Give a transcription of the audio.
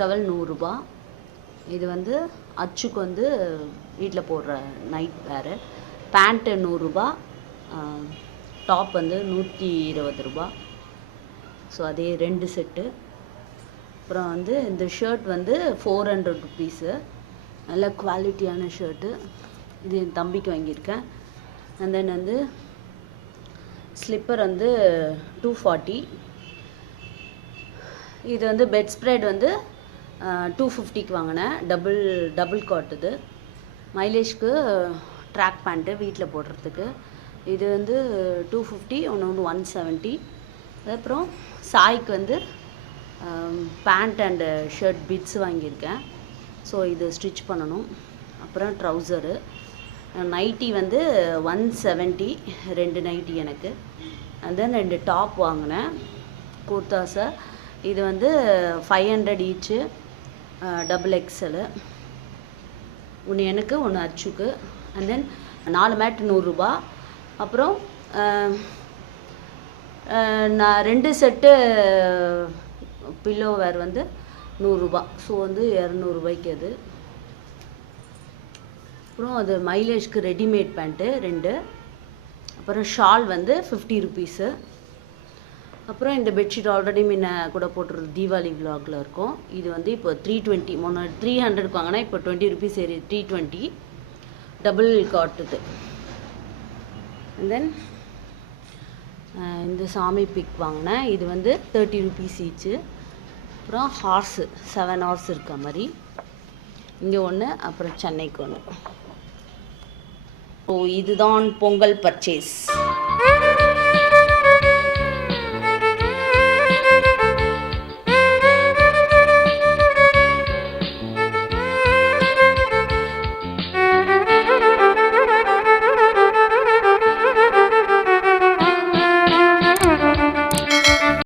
Towel 100 ரூபா. இது வந்து அச்சுக்கு வந்து வீட்டில் போடுற நைட் வேறு. பேண்ட்டு 100 ரூபா, டாப் வந்து 120 ரூபா. ஸோ அதே 2 செட்டு. அப்புறம் வந்து இந்த ஷர்ட் வந்து 400 ருபீஸு. நல்ல குவாலிட்டியான ஷர்ட்டு. இது என் தம்பிக்கு வாங்கியிருக்கேன். அண்ட் தென் வந்து ஸ்லிப்பர் வந்து 240. இது வந்து பெட் ஸ்ப்ரெட் வந்து 250க்கு வாங்கினேன். Double God. இது மைலேஜ்க்கு ட்ராக் பேண்ட்டு வீட்டில் போடுறதுக்கு. இது வந்து 250, ஒன்று 170. அதுக்கப்புறம் சாய்க்கு வந்து பேண்ட் அண்டு ஷர்ட் பிட்ஸ் வாங்கியிருக்கேன். ஸோ இது ஸ்டிச் பண்ணணும். அப்புறம் ட்ரௌசரு நைட்டி வந்து 170, 2 நைட்டி எனக்கு. அண்ட் தென் 2 டாப் வாங்கினேன் குர்தாஸை. இது வந்து 500 ஈச்சு, டபுள் எக்ஸலு. ஒன்று எனக்கு, ஒன்று அச்சுக்கு. அண்ட் தென் 4 மேட் 100 ரூபா. அப்புறம் நான் 2 செட்டு பில்லோ வேர் வந்து 100 ரூபா. ஸோ வந்து 200 ரூபாய்க்கு அது. அப்புறம் அது மைலேஜ்க்கு ரெடிமேட் பேண்ட்டு 2. அப்புறம் ஷால் வந்து 50 ருபீஸு. அப்புறம் இந்த பெட்ஷீட் ஆல்ரெடி முன்ன கூட போட்டுருது தீபாவளி விலாகில் இருக்கும். இது வந்து இப்போ 320. முன்ன 300க்கு வாங்கினா இப்போ 20 ருபீஸ் ஏறி 320. டபுள் காட்டுது. அண்ட் தென் இந்த சாமி பிக் வாங்கினேன். இது வந்து 30 ருபீஸ் ஈச்சு. அப்புறம் ஹார்ஸு 7 ஹார்ஸ் இருக்க மாதிரி இங்கே ஒன்று, அப்புறம் சென்னைக்கு ஒன்று. ஸோ இதுதான் பொங்கல் பர்ச்சேஸ்.